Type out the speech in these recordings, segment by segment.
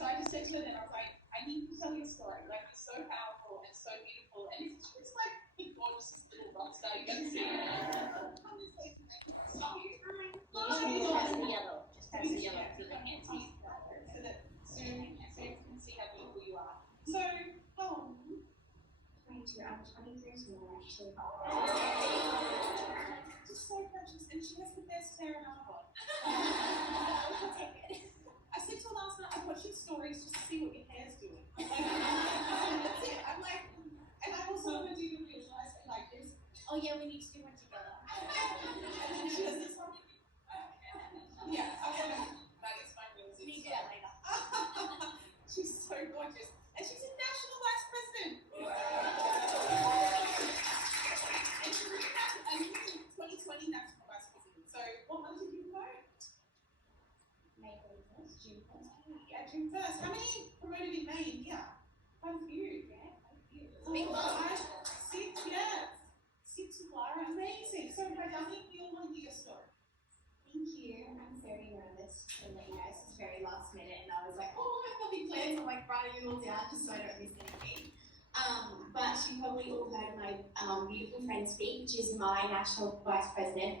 so I just said to her then, I was like, I need to tell you a story. Like, it's so powerful and so beautiful. And it's just like the gorgeous little rock star you've ever seen. Stop you. Just pass the yellow. Just pass the yellow to the hands. So that Zoom can see how beautiful you are. So, how old are you? 22. I'm 23 tomorrow, actually. Just so precious. And she has the best hair in our world. I said to her last night, I'm watching Storace just to see what your hair's doing. That's it. I'm like, and I also want to do the visualize it like this. Oh yeah, we need to do one together. And then she has this one. Yeah, I want to. That is my real We need to do that later. She's so gorgeous. And she's a national vice president. And she's a new 2020 national vice president. So, what month did you vote? May 31st, June 1st. Yeah, June 1st. How many promoted in May in here? Quite a few. Yeah, quite a few. Big five, 6, yeah. 6 with Lara. Amazing. So, Madeleine, we all want to hear your story. Thank you. I'm very nervous to let you know. This is very last minute, and I was like, oh, I have big plans. I'm like writing it all down just so I don't miss anything. But you probably all heard my beautiful friend speak. She's my national vice president,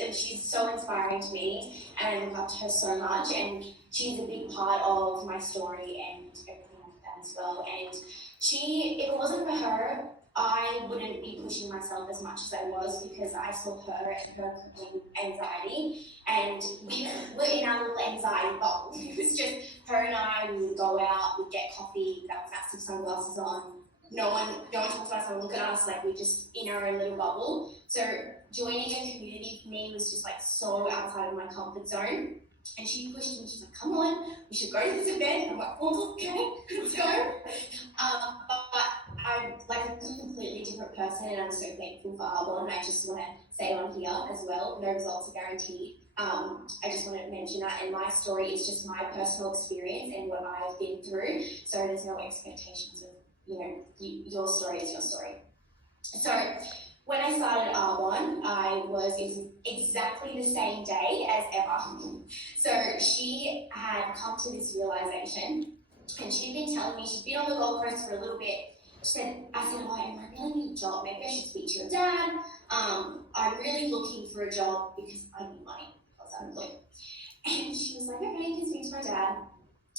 and she's so inspiring to me, and I look up to her so much. And she's a big part of my story and everything like that as well. And if it wasn't for her, I wouldn't be pushing myself as much as I was, because I saw her and her crippling anxiety, and we were in our little anxiety bubble. It was just her and I. We would go out, we'd get coffee, we'd have massive sunglasses on. No one talks to us and look at us, like we're just in our own little bubble. So joining a community for me was just like so outside of my comfort zone. And she pushed me, she's like, come on, we should go to this event. I'm like, oh, okay, let's go. But I'm like a completely different person, and I'm so thankful for Arbonne. And I just want to say on here as well, no results are guaranteed. I just want to mention that, and my story is just my personal experience and what I've been through. So there's no expectations of, your story is your story. So when I started Arbonne, it was exactly the same day as Emma. So she had come to this realization, and she'd been telling me, she'd been on the Gold Coast for a little bit. I said, oh, Emma, I really need a job. Maybe I should speak to your dad. I'm really looking for a job because I need money. I was unemployed. And she was like, okay, you can speak to my dad.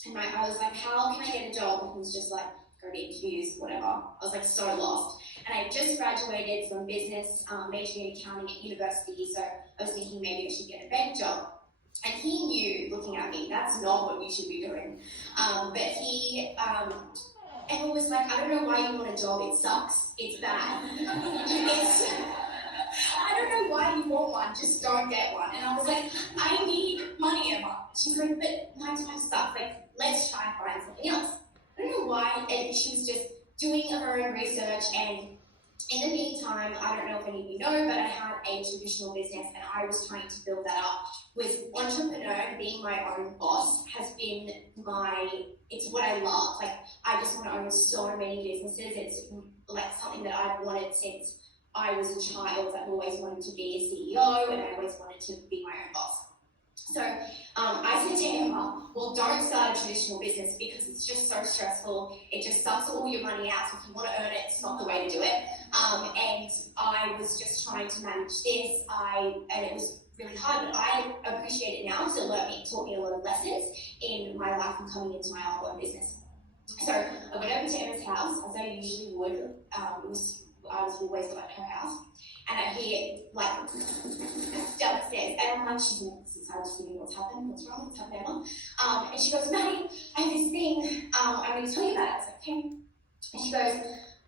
And I was like, how can I get a job? And he was just like, go to interviews, whatever. I was like so lost. And I just graduated from business, majoring in accounting at university, so I was thinking maybe I should get a bank job. And he knew, looking at me, that's not what you should be doing. Emma was like, I don't know why you want a job, it sucks, it's bad. I don't know why you want one, just don't get one. And I was like, I need money, Emma. She's like, but 9 to 5 stuff, like, let's try and find something else. I don't know why, and she was just doing her own research, and in the meantime, I don't know if any of you know, but I had a traditional business, and I was trying to build that up. With entrepreneur, being my own boss, has been it's what I love. Like, I just want to own so many businesses. It's like something that I've wanted since I was a child. I've always wanted to be a CEO, and I always wanted to be my own boss. So I said to Emma, well, don't start a traditional business because it's just so stressful. It just sucks all your money out. So if you want to earn it, it's not the way to do it. And I was just trying to manage this. And it was really hard, but I appreciate it now because it taught me a lot of lessons in my life and coming into my own business. So I went over to Emma's house, as I usually would. I was always at her house. And I hear, like, downstairs, and I'm like, she's in this house, thinking, what's happened, what's wrong, what's happened, Emma? And she goes, Maddie, I have this thing, I'm going to tell you about it. I was like, okay. And she goes,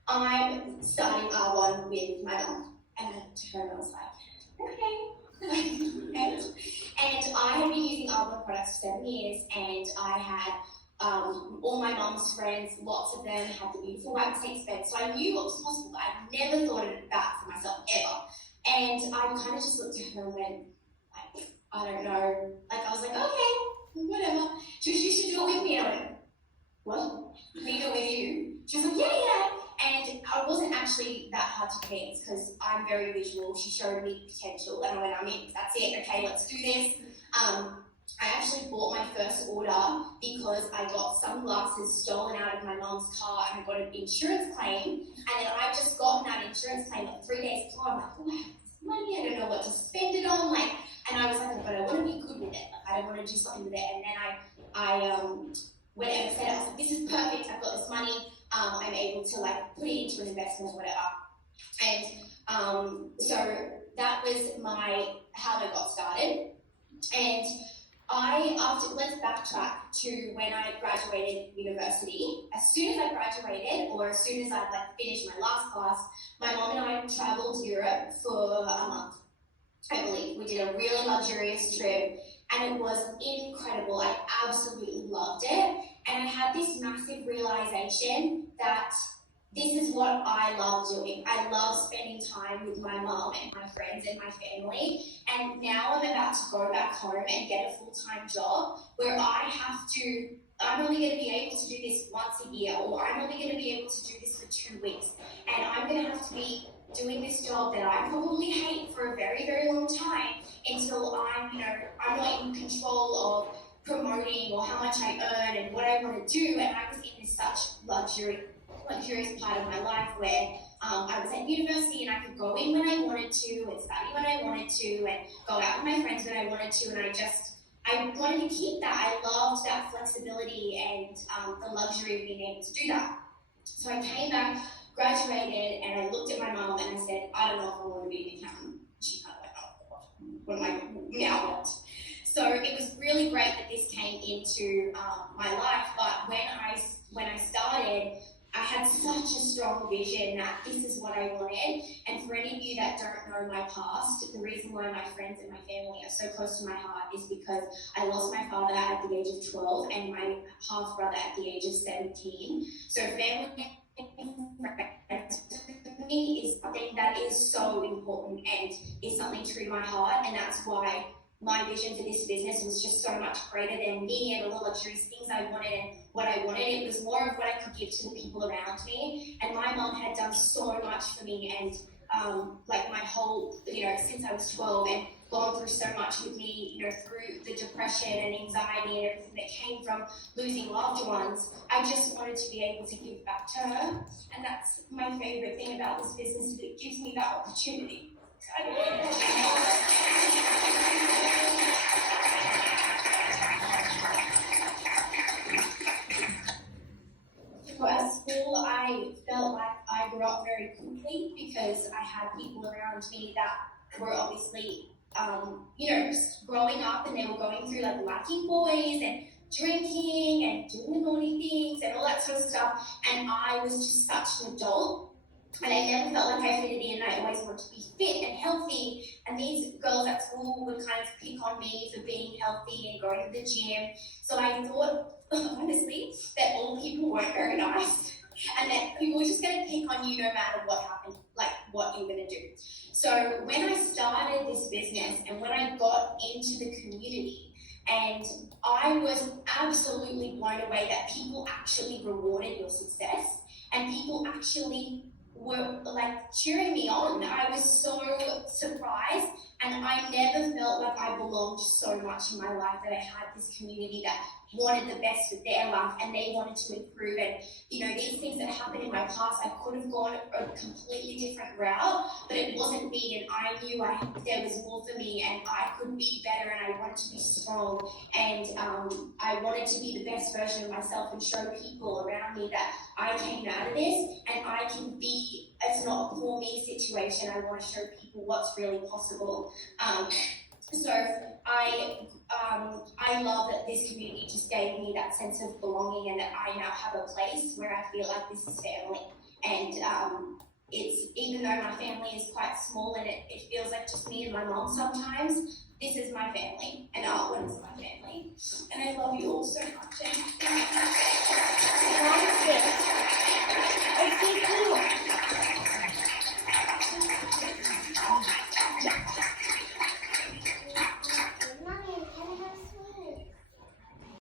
I'm starting R1 with my mum. And to her, I was like, okay. and I had been using R1 products for 7 years, and I had all my mum's friends, lots of them had the beautiful white snake bed, so I knew what was possible, but I'd never thought of that for myself ever. And I kind of just looked at her and went, like, I don't know. Like, I was like, okay, whatever. She was, you should do it with me. And I went, what? Me do it with you? She was like, yeah. And I wasn't actually that hard to please because I'm very visual. She showed me potential, and I went, I'm in. That's it. Okay, let's do this. I actually bought my first order because I got sunglasses stolen out of my mom's car and I got an insurance claim. And then I've just gotten that insurance claim like 3 days before. I'm like, oh, I have this money, I don't know what to spend it on. Like, and I was like, but I want to be good with it. Like, I don't want to do something with it. And then I went and said, I was like, this is perfect. I've got this money. I'm able to like put it into an investment or whatever. And so that was how I got started. And let's backtrack to when I graduated university. As soon as I graduated, or as soon as I finished my last class, my mom and I traveled Europe for a month, I believe. We did a really luxurious trip, and it was incredible. I absolutely loved it. And I had this massive realization that this is what I love doing. I love spending time with my mom and my friends and my family. And now I'm about to go back home and get a full-time job where I'm only going to be able to do this once a year, or I'm only going to be able to do this for 2 weeks. And I'm going to have to be doing this job that I probably hate for a very, very long time until I'm not in control of promoting or how much I earn and what I want to do. And I was in this such luxurious part of my life where I was at university and I could go in when I wanted to and study when I wanted to and go out with my friends when I wanted to, and I wanted to keep that. I loved that flexibility and the luxury of being able to do that. So I came back, graduated, and I looked at my mom and I said, I don't know if I want to be an accountant. She kind of went, oh God, what am I, now what? So it was really great that this came into my life, but when I started, I had such a strong vision that this is what I wanted. And for any of you that don't know my past, the reason why my friends and my family are so close to my heart is because I lost my father at the age of 12 and my half brother at the age of 17. So family for me is something that is so important and is something true to my heart, and that's why my vision for this business was just so much greater than me and all the luxurious things I wanted and what I wanted. It was more of what I could give to the people around me. And my mom had done so much for me, and my whole, since I was 12 and gone through so much with me, through the depression and anxiety and everything that came from losing loved ones. I just wanted to be able to give back to her. And that's my favorite thing about this business, is it gives me that opportunity. So at school, I felt like I grew up very quickly because I had people around me that were obviously, growing up, and they were going through liking boys and drinking and doing naughty things and all that sort of stuff. And I was just such an adult. And I never felt like I fitted in. I always wanted to be fit and healthy. And these girls at school would kind of pick on me for being healthy and going to the gym. So I thought, honestly, that all people weren't very nice. And that people were just going to pick on you no matter what happened, what you're going to do. So when I started this business and when I got into the community, and I was absolutely blown away that people actually rewarded your success and people actually were cheering me on. I was so surprised, and I never felt like I belonged so much in my life, that I had this community that wanted the best for their life and they wanted to improve. And these things that happened in my past, I could have gone a completely different route, but it wasn't me, and I knew there was more for me and I could be better, and I wanted to be strong, and I wanted to be the best version of myself and show people around me that I came out of this and I can be, it's not a poor me situation. I want to show people what's really possible. So I love that this community just gave me that sense of belonging, and that I now have a place where I feel like this is family. And it's, even though my family is quite small and it feels like just me and my mom sometimes, this is my family, and Artwood is my family. And I love you all so much. And